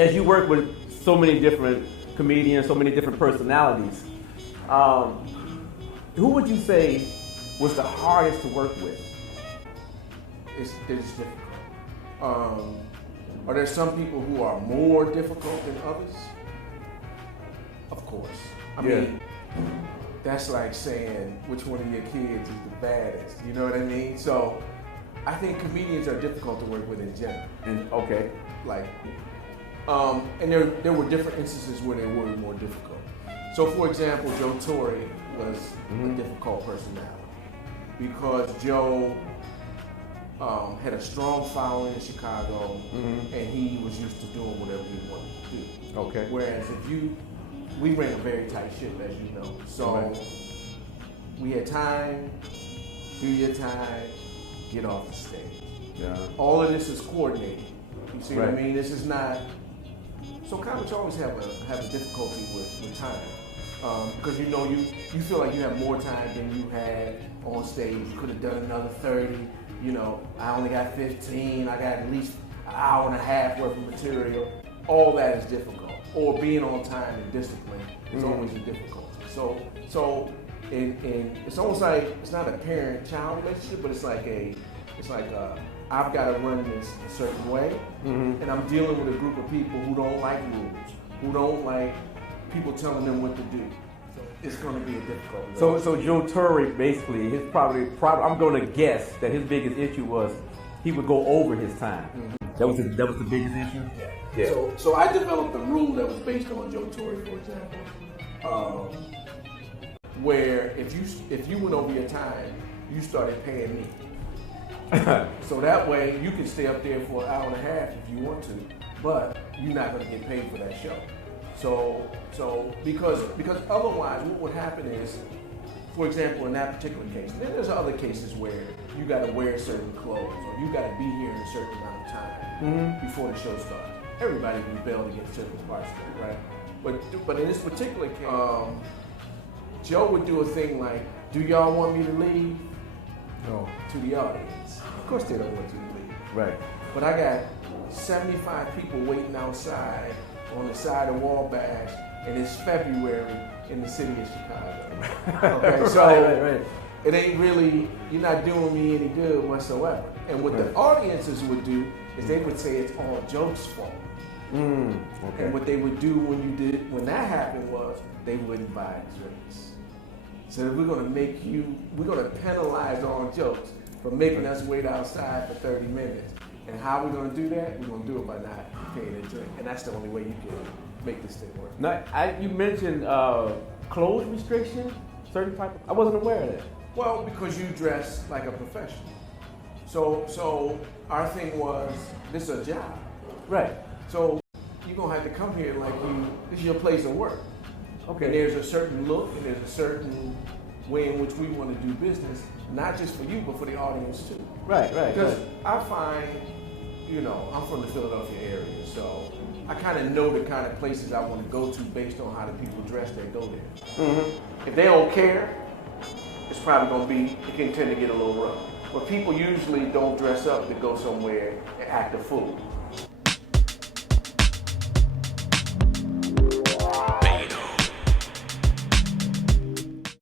as you work with so many different comedians, so many different personalities, who would you say was the hardest to work with? It's difficult. Are there some people who are more difficult than others? Of course. I mean, that's like saying which one of your kids is the baddest. You know what I mean? So I think comedians are difficult to work with in general. And okay, like, and there were different instances where they were more difficult. So, for example, Joe Torry was a difficult personality because Joe had a strong following in Chicago, and he was used to doing whatever he wanted to do. Okay. Whereas we ran a very tight ship, as you know. So we had time, do your time, get off the stage. Yeah. All of this is coordinated. You see what I mean? This is not. So comics always have a difficulty with time because you know you feel like you have more time than you had on stage. You could have done another 30. You know, I only got 15. I got at least an hour and a half worth of material. All that is difficult. Or being on time and discipline is always a difficulty. So it's almost like it's not a parent-child relationship, but it's like I've got to run this a certain way, and I'm dealing with a group of people who don't like rules, who don't like people telling them what to do. So it's going to be a difficult relationship. So Joe Torry, basically, his probably I'm going to guess that his biggest issue was he would go over his time. That was the biggest issue. Yeah. So I developed a rule that was based on Joe Torry, for example, where if you went over your time, you started paying me. So that way you can stay up there for an hour and a half if you want to, but you're not going to get paid for that show. So because otherwise what would happen is, for example, in that particular case, then there's other cases where you got to wear certain clothes or you got to be here in a certain amount of time before the show starts. Everybody rebelled against certain parts of it, right? But in this particular case, Joe would do a thing like, "Do y'all want me to leave?" No. To the audience. Of course they don't want you to leave. Right. But I got 75 people waiting outside on the side of Wabash, and it's February in the city of Chicago. Okay, so right. It ain't really, you're not doing me any good whatsoever. And what the audiences would do is they would say it's all Joe's fault. Okay. And what they would do when that happened was they wouldn't buy drinks. So we're going to penalize all jokes for making us wait outside for 30 minutes. And how we're going to do that? We're going to do it by not paying a drink. And that's the only way you can make this thing work. Now, you mentioned clothes restriction, certain type of, I wasn't aware of that. Well, because you dress like a professional. So our thing was, this is a job. Right. So you're going to have to come here like this is your place of work. Okay. And there's a certain look and there's a certain way in which we want to do business, not just for you, but for the audience too. Right. Because I find, I'm from the Philadelphia area, so I kind of know the kind of places I want to go to based on how the people dress that go there. If they don't care, it's probably going to be, it can tend to get a little rough. But people usually don't dress up to go somewhere and act a fool.